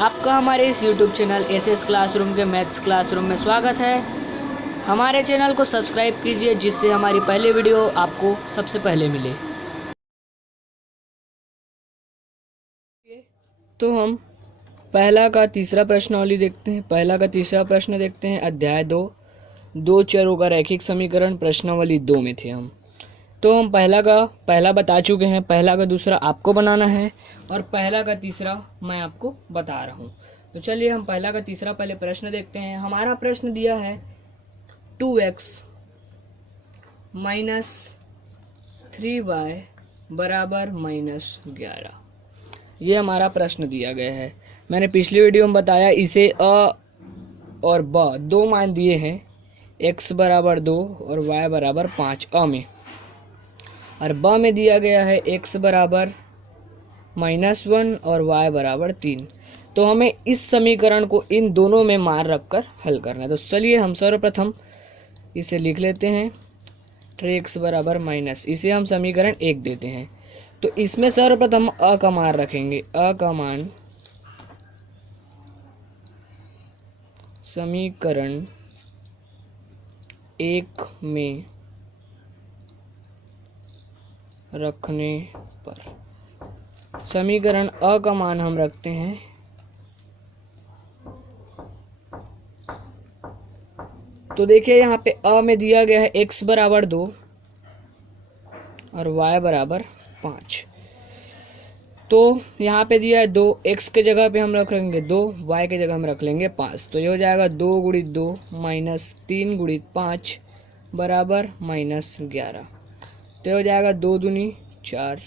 आपका हमारे इस YouTube चैनल एसएस क्लासरूम के मैथ्स क्लासरूम में स्वागत है। हमारे चैनल को सब्सक्राइब कीजिए जिससे हमारी पहली वीडियो आपको सबसे पहले मिले। तो हम पहला का तीसरा प्रश्नावली देखते हैं। पहला का तीसरा प्रश्न देखते हैं। अध्याय 2 दो चरों का रैखिक समीकरण प्रश्नावली 2 में थे हम। तो हम पहला का पहला बता चुके हैं, पहला का दूसरा आपको बनाना है और पहला का तीसरा मैं आपको बता रहा हूँ। तो चलिए हम पहला का तीसरा पहले प्रश्न देखते हैं। हमारा प्रश्न दिया है 2x माइनस 3y बराबर माइनस 11। ये हमारा प्रश्न दिया गया है। मैंने पिछली वीडियो में बताया इसे अ और ब दो मान दिए हैं, x बराबर 2 और y बराबर 5 अ में, और ब में दिया गया है x बराबर -1 और y बराबर 3। तो हमें इस समीकरण को इन दोनों में मान रखकर हल करना है। तो चलिए हम सर्वप्रथम इसे लिख लेते हैं। x बराबर माइनस, इसे हम समीकरण 1 देते हैं। तो इसमें सर्वप्रथम अ का मान रखेंगे। अ का मान समीकरण 1 में रखने पर समीकरण अ का मान हम रखते हैं तो देखिए यहाँ पे अ में दिया गया है x बराबर 2 और y बराबर 5। तो यहाँ पे दिया है 2, x के जगह पे हम रख लेंगे 2, y के जगह हम रख लेंगे 5। तो ये हो जाएगा 2 गुणित 2 माइनस 3 गुणित 5 बराबर -11। तो हो जाएगा 2 दूनी 4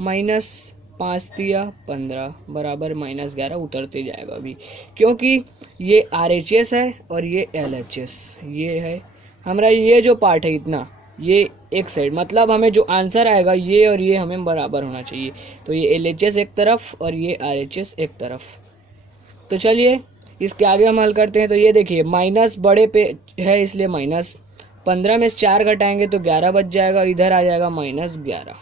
माइनस 5 तिया 15 बराबर -11 उतरते जाएगा अभी, क्योंकि ये RHS है और ये LHS। ये है हमारा, ये जो पार्ट है इतना, ये एक साइड, मतलब हमें जो आंसर आएगा ये और ये हमें बराबर होना चाहिए। तो ये LHS एक तरफ और ये RHS एक तरफ। तो चलिए इसके आगे हम हल करते हैं। तो ये देखिए माइनस बड़े पे है इसलिए माइनस 15 में से 4 घटाएंगे तो 11 बच जाएगा, इधर आ जाएगा -11।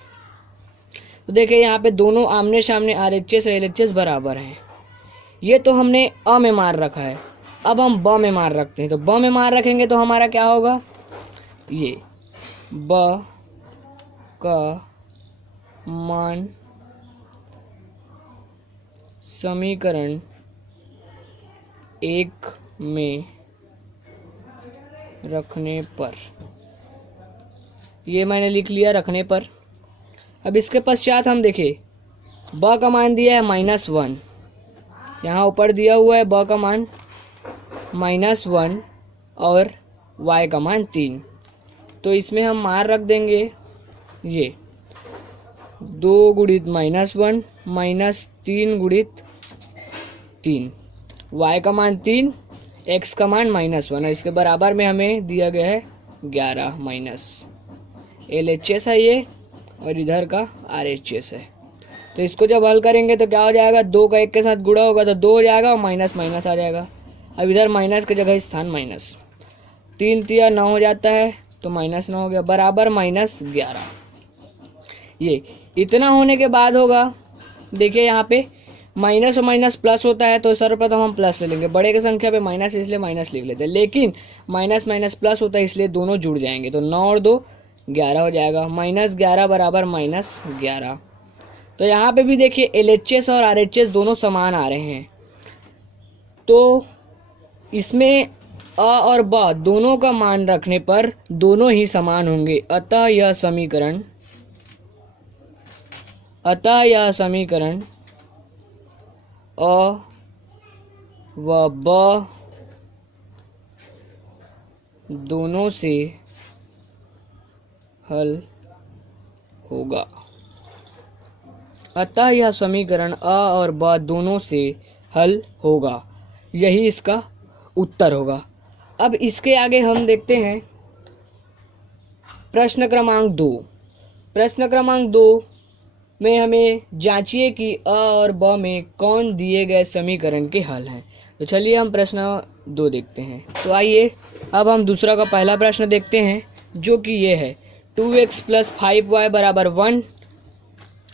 तो देखिए यहाँ पे दोनों आमने सामने RHS और LHS बराबर हैं। ये तो हमने अ में मार रखा है, अब हम ब में मार रखते हैं। तो ब में मार रखेंगे तो हमारा क्या होगा, ये ब का मान समीकरण 1 में रखने पर, ये मैंने लिख लिया रखने पर। अब इसके पश्चात हम देखें, ब का मान दिया है -1, यहाँ ऊपर दिया हुआ है ब का मान -1 और y का मान 3। तो इसमें हम मान रख देंगे ये 2 गुणित -1 माइनस 3 गुणित 3, y का मान 3, x का मान -1 और इसके बराबर में हमें दिया गया है 11 माइनस LHS है ये और इधर का RHS है। तो इसको जब हल करेंगे तो क्या हो जाएगा, 2 का 1 के साथ गुणा होगा तो 2 हो जाएगा और माइनस माइनस आ जाएगा। अब इधर माइनस की जगह स्थान माइनस, 3 तिया 9 हो जाता है तो -9 हो गया बराबर -11। ये इतना होने के बाद होगा, देखिए यहाँ पे माइनस और माइनस प्लस होता है तो सर्वप्रथम हम प्लस ले लेंगे। बड़े की संख्या पे माइनस इसलिए माइनस लिख लेते हैं, लेकिन माइनस माइनस प्लस होता है इसलिए दोनों जुड़ जाएंगे। तो 9 और 2 11 हो जाएगा, -11 बराबर -11। तो यहाँ पे भी देखिए LHS और RHS दोनों समान आ रहे हैं। तो इसमें अ और ब दोनों का मान रखने पर दोनों ही समान होंगे, अतः यह समीकरण अ व ब दोनों से हल होगा। अतः यह समीकरण अ और ब दोनों से हल होगा, यही इसका उत्तर होगा। अब इसके आगे हम देखते हैं प्रश्न क्रमांक 2। प्रश्न क्रमांक 2 में हमें जांचिए कि अ और ब में कौन दिए गए समीकरण के हल हैं। तो चलिए हम प्रश्न 2 देखते हैं। तो आइए अब हम दूसरा का पहला प्रश्न देखते हैं, जो कि ये है 2x + 5y बराबर 1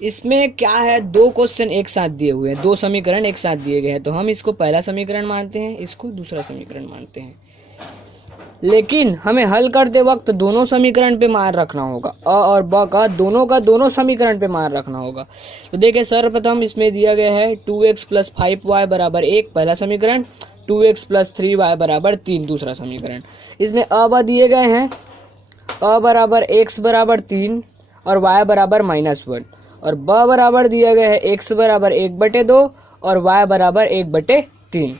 इसमें क्या है, दो क्वेश्चन एक साथ दिए हुए हैं, दो समीकरण एक साथ दिए गए हैं, तो हम इसको पहला समीकरण मानते हैं, इसको दूसरा समीकरण मानते हैं। लेकिन हमें हल करते वक्त दोनों समीकरण पे मार रखना होगा, अ और ब का दोनों समीकरण पे मार रखना होगा। तो देखिए सर्वप्रथम इसमें दिया गया है 2x + 5y = 1 पहला समीकरण, 2x + 3y = 3 दूसरा समीकरण। इसमें अ दिए गए हैं, अ बराबर x बराबर 3 और y बराबर -1, और ब बराबर दिया गया है x बराबर 1/2 और y बराबर 1/3।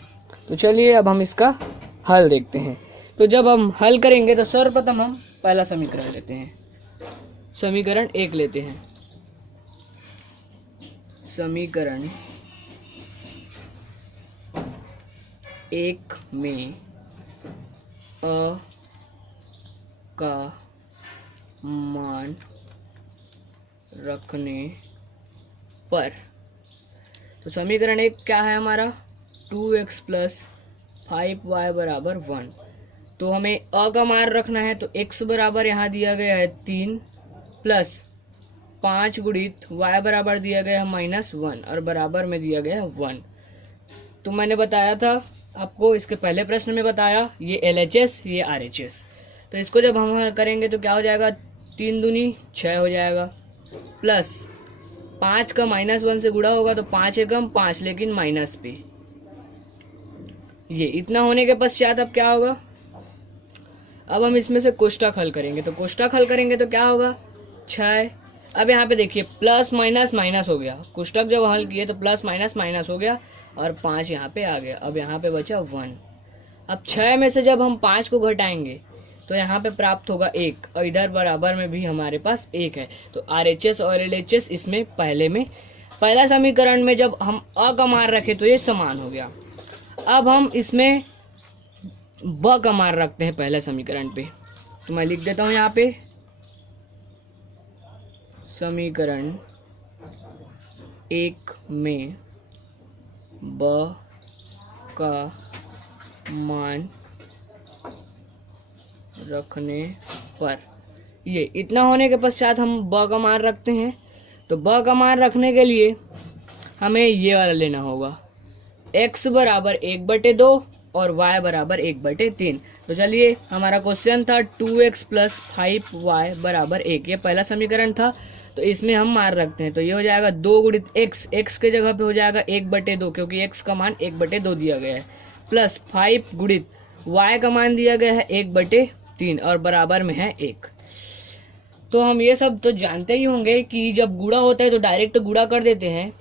तो चलिए अब हम इसका हल देखते हैं। तो जब हम हल करेंगे तो सर्वप्रथम हम पहला समीकरण लेते हैं, समीकरण 1 लेते हैं। समीकरण 1 में अ का मान रखने पर, तो समीकरण 1 क्या है हमारा, 2x + 5y = 1। तो हमें अ का मान रखना है, तो x बराबर यहाँ दिया गया है 3 प्लस 5 गुणित y बराबर दिया गया है -1 और बराबर में दिया गया है 1। तो मैंने बताया था आपको, इसके पहले प्रश्न में बताया, ये LHS ये RHS। तो इसको जब हम करेंगे तो क्या हो जाएगा, 3 दूनी 6 हो जाएगा, प्लस 5 का -1 से गुणा होगा तो 5 एकम 5 लेकिन माइनस पे। ये इतना होने के पश्चात अब क्या होगा, अब हम इसमें से कोष्टक हल करेंगे। तो कोष्टक हल करेंगे तो क्या होगा, 6। अब यहाँ पे देखिए प्लस माइनस माइनस हो गया, कोष्टक जब हल किए तो प्लस माइनस माइनस हो गया और 5 यहाँ पे आ गया। अब यहाँ पे बचा 1। अब 6 में से जब हम 5 को घटाएंगे तो यहाँ पे प्राप्त होगा 1, और इधर बराबर में भी हमारे पास 1 है। तो RHS और LHS इसमें पहला समीकरण में जब हम अ का मान रखे तो ये समान हो गया। अब हम इसमें ब का मान रखते हैं पहले समीकरण पे, तो मैं लिख देता हूं यहाँ पे, समीकरण 1 में ब का मान रखने पर, ये इतना होने के पश्चात हम ब का मान रखते हैं। तो ब का मान रखने के लिए हमें ये वाला लेना होगा, x बराबर 1/2 और y बराबर 1/3। तो चलिए हमारा क्वेश्चन था 2x + 5y = 1, ये पहला समीकरण था, तो इसमें हम मान रखते हैं। तो ये हो जाएगा 2 गुणित x के जगह पे हो जाएगा 1/2 क्योंकि x का मान 1/2 दिया गया है, प्लस 5 गुणित y का मान दिया गया है 1/3 और बराबर में है 1। तो हम ये सब तो जानते ही होंगे कि जब गुणा होता है तो डायरेक्ट गुणा कर देते हैं,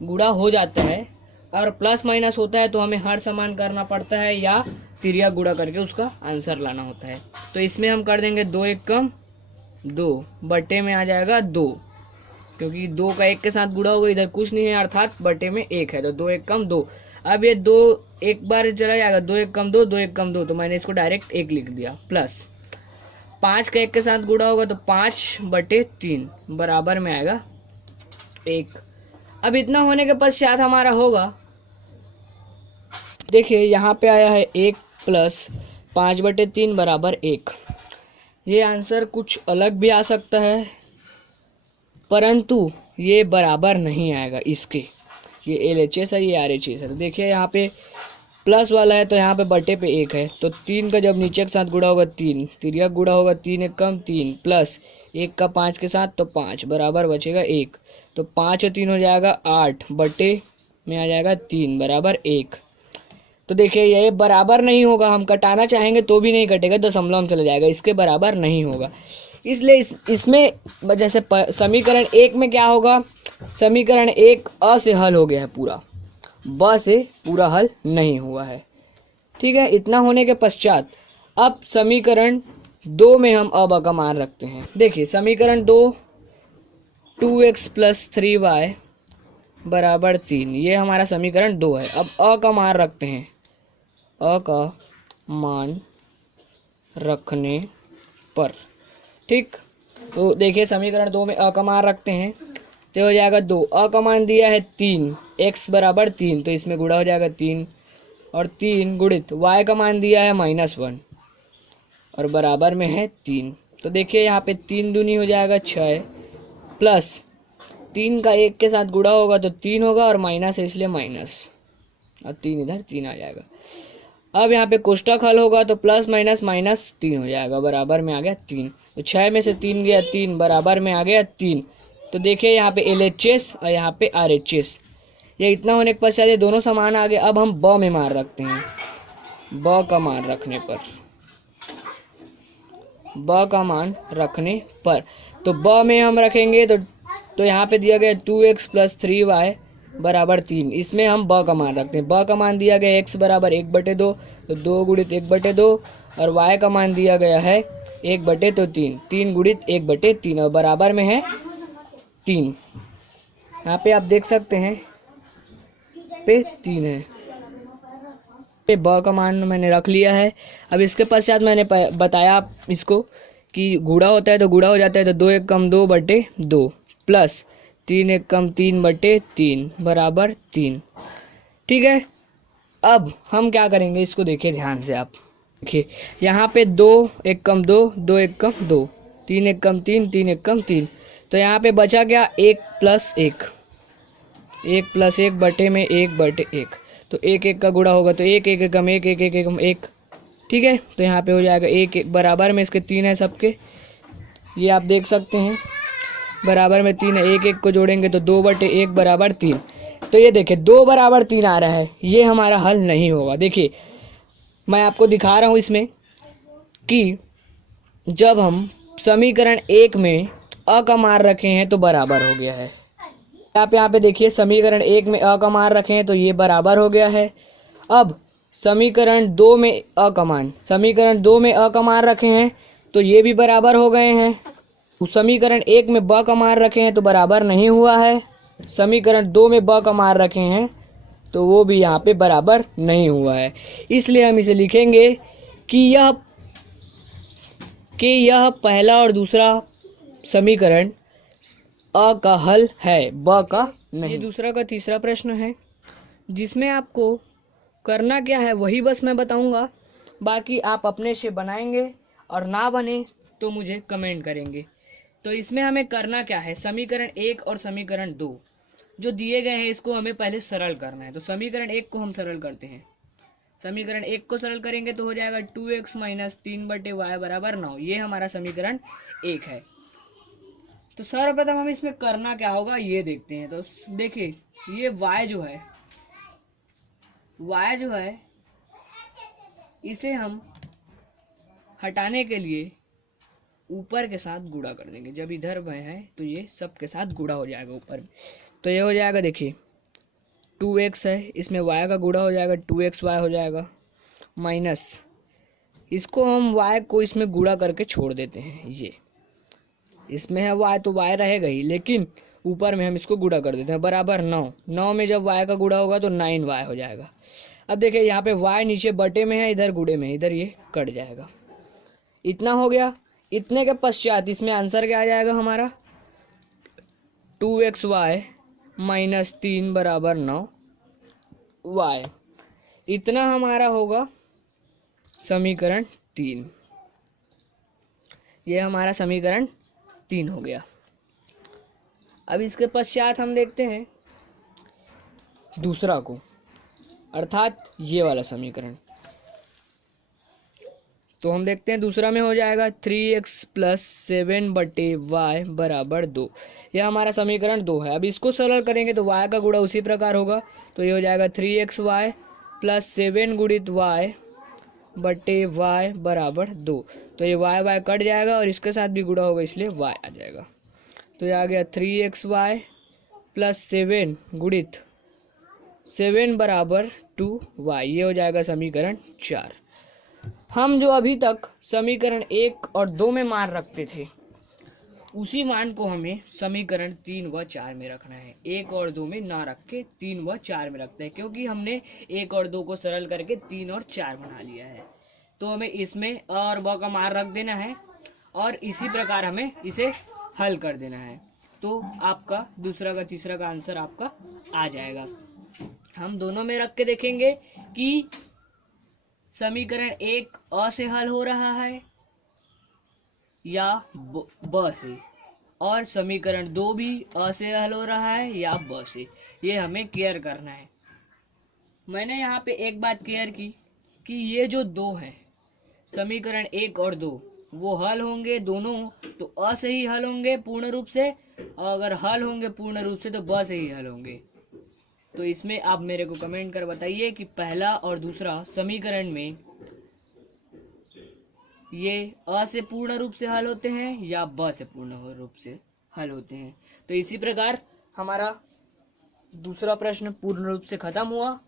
गुणा हो जाता है, और प्लस माइनस होता है तो हमें हर समान करना पड़ता है या तिरिया गुणा करके उसका आंसर लाना होता है। तो इसमें हम कर देंगे 2 एकम 2 बटे में आ जाएगा 2, क्योंकि 2 का 1 के साथ गुणा होगा, इधर कुछ नहीं है अर्थात बटे में 1 है, तो 2 एकम 2। अब ये 2 एक बार चला जाएगा, 2 एकम 2 2 एकम 2, तो मैंने इसको डायरेक्ट 1 लिख दिया, प्लस 5 का 1 के साथ गुणा होगा तो 5/3 बराबर में आएगा 1। अब इतना होने के पश्चात हमारा होगा, देखिए यहाँ पे आया है 1 + 5/3 = 1। ये आंसर कुछ अलग भी आ सकता है, परंतु ये बराबर नहीं आएगा इसके, ये LHS है ये RHS है। तो देखिए यहाँ पे प्लस वाला है तो यहाँ पे बटे पे 1 है, तो 3 का जब नीचे के साथ गुणा होगा 3, तिरिया गुणा होगा 3 एकम 3 प्लस 1 का 5 के साथ तो 5 बराबर बचेगा 1, तो 5 और 3 हो जाएगा 8 बटे में आ जाएगा 3 बराबर 1। तो देखिए ये बराबर नहीं होगा, हम कटाना चाहेंगे तो भी नहीं कटेगा, दशमलव में चला जाएगा, इसके बराबर नहीं होगा। इसलिए इसमें जैसे समीकरण 1 में क्या होगा, समीकरण 1 अ से हल हो गया है पूरा, ब से पूरा हल नहीं हुआ है। ठीक है, इतना होने के पश्चात अब समीकरण 2 में हम अ ब का मान रखते हैं। देखिए समीकरण 2 2x + 3y = 3, ये हमारा समीकरण 2 है। अब अ का मान रखते हैं, अ का मान रखने पर, ठीक। तो देखिए समीकरण 2 में अ का मान रखते हैं तो हो जाएगा 2, अ का मान दिया है 3, x बराबर 3, तो इसमें गुणा हो जाएगा 3 और 3 गुणित y का मान दिया है -1 और बराबर में है 3। तो देखिए यहाँ पे 3 दूनी हो जाएगा 6 प्लस 3 का 1 के साथ गुणा होगा तो 3 होगा और माइनस है इसलिए माइनस, और 3 इधर 3 आ जाएगा। अब यहाँ पे कोष्टक हल होगा तो प्लस माइनस माइनस 3 हो जाएगा, बराबर में आ गया 3। तो 6 में से 3 गया 3, बराबर में आ गया 3। तो देखिए यहाँ पे LHS और यहाँ पे RHS, ये इतना होने के पश्चात ये दोनों समान आ गए। अब हम ब में मान रखते हैं। ब का मान रखने पर, ब का मान रखने पर तो ब में हम रखेंगे तो यहाँ पे दिया गया 2x + 3y बराबर 3। इसमें हम ब का मान रखते हैं। ब का मान दिया गया x बराबर 1/2, तो 2 गुणित 1/2, और y का मान दिया गया है 1/3, 3 गुणित 1/3, और बराबर में है 3। यहाँ पे आप देख सकते हैं पे 3 है। पे ब का मान मैंने रख लिया है। अब इसके पश्चात मैंने बताया इसको कि गुणा होता है तो गुणा हो जाता है, तो 2 1 कम 2/2 प्लस 3 1 कम 3/3 बराबर 3। ठीक है, अब हम क्या करेंगे इसको देखिए ध्यान से आप। देखिए यहाँ पे 2 1 कम 2, 2 1 कम 2, 3 1 कम 3, 3 1 कम 3, तो यहाँ पे बचा क्या 1 + 1, 1 + 1 बटे में 1/1, तो 1 1 का गुणा होगा तो 1 1 कम 1, 1 1 कम 1। ठीक है, तो यहाँ पे हो जाएगा 1 1, बराबर में इसके 3 है सबके, ये आप देख सकते हैं, बराबर में 3 है। 1 1 को जोड़ेंगे तो 2/1 बराबर 3। तो ये देखिए 2 बराबर 3 आ रहा है, ये हमारा हल नहीं होगा। देखिए मैं आपको दिखा रहा हूँ इसमें कि जब हम समीकरण 1 में अ का मान रखे हैं तो बराबर हो गया है। आप यहाँ पे देखिए समीकरण 1 में अ का मान रखे हैं तो ये बराबर हो गया है। अब समीकरण 2 में अ का मान, समीकरण 2 में अ का मान रखे हैं तो ये भी बराबर हो गए हैं। समीकरण 1 में ब का मान रखे हैं तो बराबर नहीं हुआ है। समीकरण 2 में ब का मान रखे हैं तो वो भी यहाँ पे बराबर नहीं हुआ है। इसलिए हम इसे लिखेंगे कि यह पहला और दूसरा समीकरण अ का हल है, ब का नहीं। ये दूसरा का तीसरा प्रश्न है, जिसमें आपको करना क्या है वही बस मैं बताऊंगा, बाकी आप अपने से बनाएंगे और ना बने तो मुझे कमेंट करेंगे। तो इसमें हमें करना क्या है, समीकरण 1 और समीकरण 2 जो दिए गए हैं इसको हमें पहले सरल करना है। तो समीकरण 1 को हम सरल करते हैं। समीकरण 1 को सरल करेंगे तो हो जाएगा 2x - 3/y बराबर 9। ये हमारा समीकरण 1 है। तो सर्वप्रथम हम इसमें करना क्या होगा ये देखते हैं। तो देखिए ये y जो है इसे हम हटाने के लिए ऊपर के साथ गुणा कर देंगे। जब इधर वह है तो ये सब के साथ गुणा हो जाएगा ऊपर में, तो ये हो जाएगा देखिए 2x है, इसमें y का गुणा हो जाएगा 2xy हो जाएगा, माइनस इसको हम y को इसमें गुणा करके छोड़ देते हैं। ये इसमें है y तो y रहेगा ही, लेकिन ऊपर में हम इसको गुणा कर देते हैं, बराबर 9। 9 में जब y का गुणा होगा तो 9y हो जाएगा। अब देखिए यहाँ पे y नीचे बटे में है, इधर गुणे में है, इधर ये कट जाएगा। इतना हो गया। इतने के पश्चात इसमें आंसर क्या आ जाएगा हमारा 2xy - 3 बराबर 9y। इतना हमारा होगा समीकरण 3। ये हमारा समीकरण 3 हो गया। अब इसके पश्चात हम देखते हैं दूसरा को, अर्थात ये वाला समीकरण। तो हम देखते हैं दूसरा में हो जाएगा 3x + 7/y बराबर 2। यह हमारा समीकरण 2 है। अब इसको सरल करेंगे तो y का गुणा उसी प्रकार होगा, तो ये हो जाएगा 3xy + 7 गुणित y/y बराबर 2। तो ये y कट जाएगा और इसके साथ भी गुणा होगा इसलिए y आ जाएगा। तो ये आ गया 3xy + 7 गुणित 7 बराबर 2y। ये हो जाएगा समीकरण 4। हम जो अभी तक समीकरण 1 और 2 में मान रखते थे उसी मान को हमें समीकरण 3 व 4 में रखना है। 1 और 2 में ना रख के 3 व 4 में रखते हैं, क्योंकि हमने 1 और 2 को सरल करके 3 और 4 बना लिया है। तो हमें इसमें अ और ब का मान रख देना है और इसी प्रकार हमें इसे हल कर देना है। तो आपका दूसरा का तीसरा का आंसर आपका आ जाएगा। हम दोनों में रख के देखेंगे कि समीकरण 1 अ से हल हो रहा है या ब से। और समीकरण 2 भी अ से हल हो रहा है या ब से, ये हमें क्लियर करना है। मैंने यहाँ पे एक बात क्लियर की कि ये जो दो हैं, समीकरण 1 और 2, वो हल होंगे दोनों तो अ से ही हल होंगे पूर्ण रूप से, और अगर हल होंगे पूर्ण रूप से तो ब से ही हल होंगे। तो इसमें आप मेरे को कमेंट कर बताइए कि पहला और दूसरा समीकरण में ये अ से पूर्ण रूप से हल होते हैं या ब से पूर्ण रूप से हल होते हैं। तो इसी प्रकार हमारा दूसरा प्रश्न पूर्ण रूप से खत्म हुआ।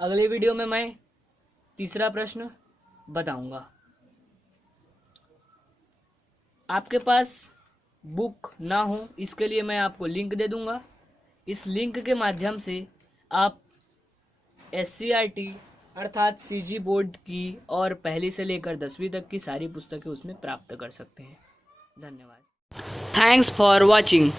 अगले वीडियो में मैं तीसरा प्रश्न बताऊंगा। आपके पास बुक ना हो इसके लिए मैं आपको लिंक दे दूंगा। इस लिंक के माध्यम से आप SCRT अर्थात CG बोर्ड की और पहली से लेकर 10वीं तक की सारी पुस्तकें उसमें प्राप्त कर सकते हैं। धन्यवाद। Thanks for watching.